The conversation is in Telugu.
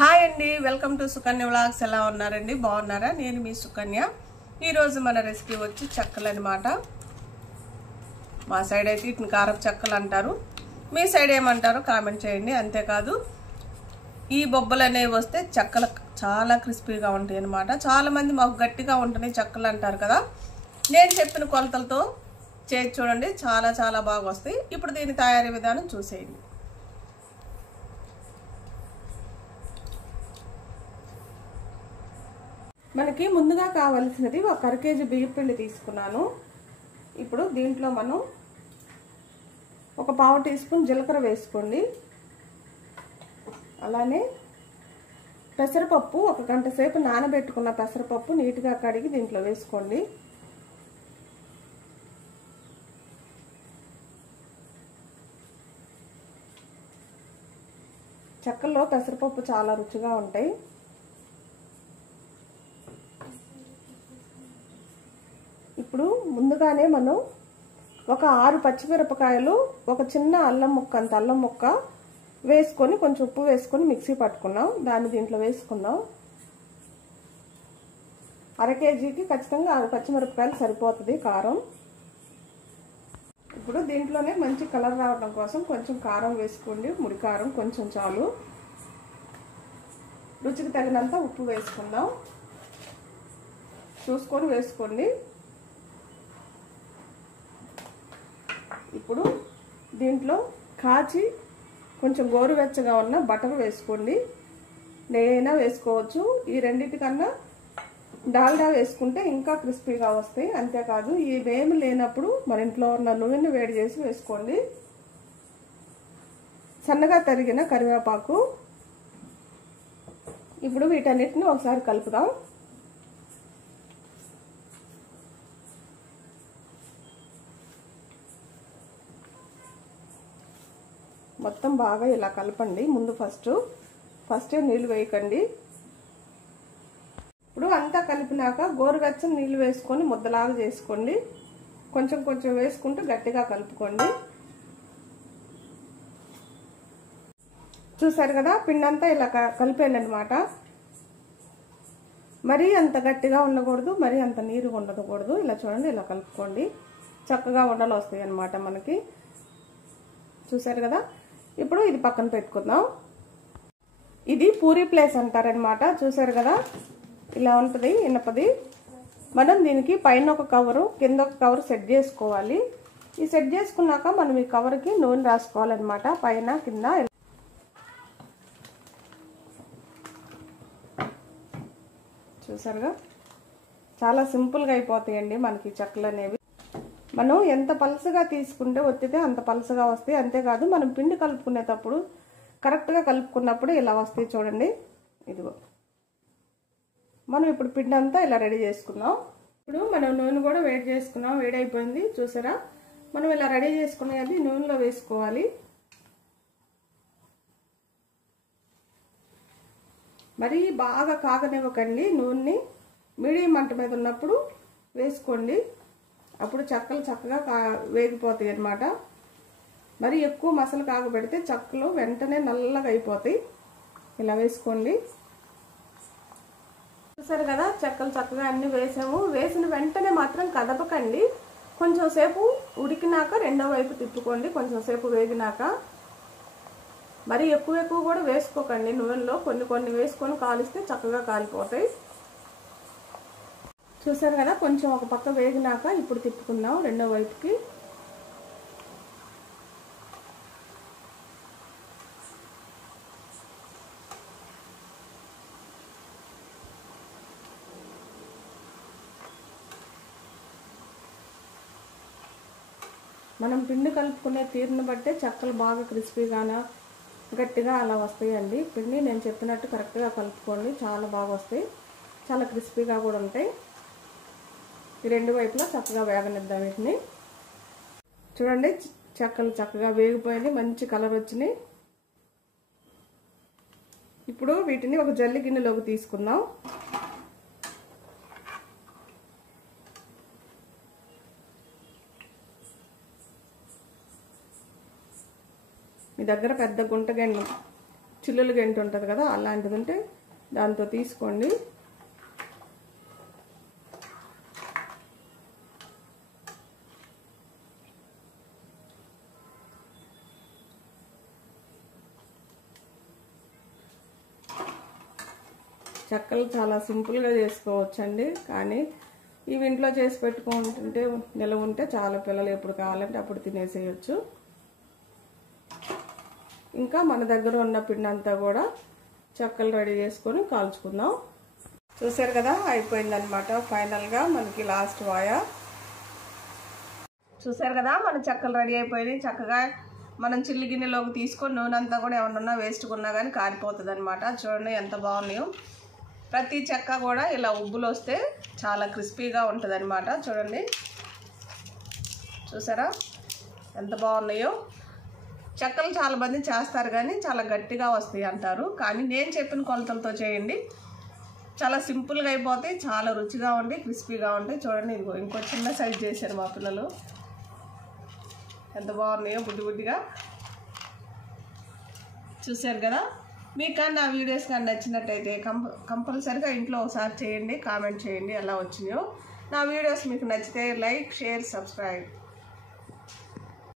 హాయ్ అండి, వెల్కమ్ టు సుకన్య వ్లాగ్స్. ఎలా ఉన్నారండి? బాగున్నారా? నేను మీ సుకన్య. ఈరోజు మన రెసిపీ వచ్చి చెక్కలు అనమాట. మా సైడ్ అయితే ఇట్ని కారపు చెక్కలు అంటారు. మీ సైడ్ ఏమంటారో కామెంట్ చేయండి. అంతేకాదు ఈ బొబ్బలు అనేవి వస్తే చెక్కలు చాలా క్రిస్పీగా ఉంటాయి అనమాట. చాలామంది మాకు గట్టిగా ఉంటున్నాయి చెక్కలు అంటారు కదా. నేను చెప్పిన కొలతలతో చేసి చూడండి, చాలా చాలా బాగా వస్తాయి. ఇప్పుడు దీని తయారీ విధానం చూసేయండి. మనకి ముందుగా కావాల్సినది ఒక అర కేజీ బియ్యం పిండి తీసుకున్నాను. ఇప్పుడు దీంట్లో మనం ఒక పావు టీ స్పూన్ జీలకర్ర వేసుకోండి. అలానే పెసరపప్పు, ఒక గంట సేపు నానబెట్టుకున్న పెసరపప్పు నీట్గా కడిగి దీంట్లో వేసుకోండి. చెక్కల్లో పెసరపప్పు చాలా రుచిగా ఉంటాయి. ఇప్పుడు ముందుగానే మనం ఒక 6 పచ్చిమిరపకాయలు, ఒక చిన్న అల్లం ముక్క, అంత అల్లం ముక్క వేసుకొని కొంచెం ఉప్పు వేసుకొని మిక్సీ పట్టుకున్నాం. దాన్ని దీంట్లో వేసుకుందాం. అర కేజీకి ఖచ్చితంగా 6 పచ్చిమిరపకాయలు సరిపోతుంది కారం. ఇప్పుడు దీంట్లోనే మంచి కలర్ రావడం కోసం కొంచెం కారం వేసుకోండి. ముడి కారం కొంచెం చాలు. రుచికి తగినంత ఉప్పు వేసుకుందాం. చూసుకొని వేసుకోండి. ఇప్పుడు దీంట్లో కాచి కొంచెం గోరువెచ్చగా ఉన్న బటర్ వేసుకోండి. నెయ్యైనా వేసుకోవచ్చు. ఈ రెండింటికన్నా డాల్డా వేసుకుంటే ఇంకా క్రిస్పీగా వస్తాయి. అంతేకాదు ఇవేమి లేనప్పుడు మన ఇంట్లో ఉన్న నూనెని వేడి చేసి వేసుకోండి. సన్నగా తరిగిన కరివేపాకు. ఇప్పుడు వీటన్నిటిని ఒకసారి కలుపుదాం. మొత్తం బాగా ఇలా కలపండి. ముందు ఫస్ట్ నీళ్ళు వేయకండి. ఇప్పుడు అంతా కలిపినాక గోరువెచ్చని నీళ్ళు వేసుకొని ముద్దలాగా చేసుకోండి. కొంచెం కొంచెం వేసుకుంటూ గట్టిగా కలుపుకోండి. చూసారు కదా, పిండి అంతా ఇలా కలిపేయండి అనమాట. మరీ అంత గట్టిగా ఉండకూడదు, మరీ అంత నీరు ఉండకూడదు. ఇలా చూడండి, ఇలా కలుపుకోండి. చక్కగా ఉండలు వస్తాయి అన్నమాట మనకి. చూసారు కదా. ఇప్పుడు ఇది పక్కన పెట్టుకుందాం. ఇది పూరీ ప్లేస్ అంటారనమాట. చూసారు కదా, ఇలా ఉంటుంది ఇనపది. మనం దీనికి పైన ఒక కవరు, కింద ఒక కవర్ సెట్ చేసుకోవాలి. ఈ సెట్ చేసుకున్నాక మనం ఈ కవర్కి నూనె రాసుకోవాలన్నమాట. పైన కింద చూసారుగా, చాలా సింపుల్గా అయిపోతాయండి మనకి చెక్కలు అనేవి. మనం ఎంత పలుసగా తీసుకుంటే ఒత్తితే అంత పలుసగా వస్తాయి. అంతేకాదు మనం పిండి కలుపుకునేటప్పుడు కరెక్ట్గా కలుపుకున్నప్పుడు ఇలా వస్తాయి. చూడండి, ఇదిగో మనం ఇప్పుడు పిండి అంతా ఇలా రెడీ చేసుకుందాం. ఇప్పుడు మనం నూనె కూడా వేడి చేసుకున్నాం. వేడైపోయింది చూసారా. మనం ఇలా రెడీ చేసుకునేది నూనెలో వేసుకోవాలి. మరీ బాగా కాగనివ్వకండి. నూనెని మీడియం మంట మీద ఉన్నప్పుడు వేసుకోండి. అప్పుడు చెక్కలు చక్కగా వేగిపోతాయి అన్నమాట. మరి ఎక్కువ మసలు కాగబెడితే చెక్కలు వెంటనే నల్లగా అయిపోతాయి. ఇలా వేసుకోండి. చూసారు కదా, చెక్కలు చక్కగా అన్ని వేసాము. వేసిన వెంటనే మాత్రం కదపకండి. కొంచెం సేపు ఉడికినాక రెండో వైపు తిప్పుకోండి. కొంచెం సేపు వేగినాక. మరి ఎక్కువ కూడా వేసుకోకండి నూనెలో. కొన్ని కొన్ని వేసుకొని కాలిస్తే చక్కగా కాలిపోతాయి. చూసారు కదా, కొంచెం ఒక పక్క వేగినాక ఇప్పుడు తిప్పుకుందాం రెండో వైపుకి. మనం పిండి కలుపుకునే తీరుని బట్టే చెక్కలు బాగా క్రిస్పీగానా గట్టిగా అలా వస్తాయండి. పిండి నేను చెప్పినట్టు కరెక్ట్గా కలుపుకోండి. చాలా బాగా వస్తాయి. చాలా క్రిస్పీగా కూడా ఉంటాయి. ఈ రెండు వైపులా చక్కగా వేగనిద్దాం వీటిని. చూడండి, చెక్కలు చక్కగా వేగిపోయింది. మంచి కలర్ వచ్చినాయి. ఇప్పుడు వీటిని ఒక జల్లి గిన్నెలోకి తీసుకుందాం. మీ దగ్గర పెద్ద గుంట గిన్నె చిల్లులు గంట ఉంటుంది కదా, అలాంటిది ఉంటే దాంతో తీసుకోండి. చెక్కలు చాలా సింపుల్గా చేసుకోవచ్చండి, కానీ ఇవి ఇంట్లో చేసి పెట్టుకుంటుంటే నిలవ ఉంటే చాలా పిల్లలు ఎప్పుడు కావాలంటే అప్పుడు తినేసేయచ్చు. ఇంకా మన దగ్గర ఉన్న పిండి అంతా కూడా చెక్కలు రెడీ చేసుకొని కాల్చుకుందాం. చూసారు కదా, అయిపోయిందనమాట. ఫైనల్గా మనకి లాస్ట్ వాయ. చూసారు కదా, మన చెక్కలు రెడీ అయిపోయినాయి. చక్కగా మనం చిల్లి గిన్నెలోకి తీసుకొని నూనె అంతా కూడా ఏమన్నా వేస్ట్గా ఉన్నా కానీ కారిపోతుంది అనమాట. చూడండి ఎంత బాగున్నాయో. ప్రతి చెక్క కూడా ఇలా ఉబ్బులు వస్తే చాలా క్రిస్పీగా ఉంటుంది అనమాట. చూడండి, చూసారా ఎంత బాగున్నాయో. చెక్కలు చాలా మంది చేస్తారు కానీ చాలా గట్టిగా వస్తాయి అంటారు, కానీ నేను చెప్పిన కొలతలతో చేయండి, చాలా సింపుల్గా అయిపోతాయి, చాలా రుచిగా ఉండి క్రిస్పీగా ఉంటాయి. చూడండి, ఇదిగో ఇంకో చిన్న సైజ్ చేశారు మా పిల్లలు, ఎంత బాగున్నాయో బుడ్డి బుడ్డిగా. చూశారు కదా. మీకు కానీ నా వీడియోస్ కానీ నచ్చినట్టయితే కంపల్సరీగా ఇంట్లో ఒకసారి చేయండి, కామెంట్ చేయండి ఎలా వచ్చినాయో. నా వీడియోస్ మీకు నచ్చితే లైక్, షేర్, సబ్స్క్రైబ్.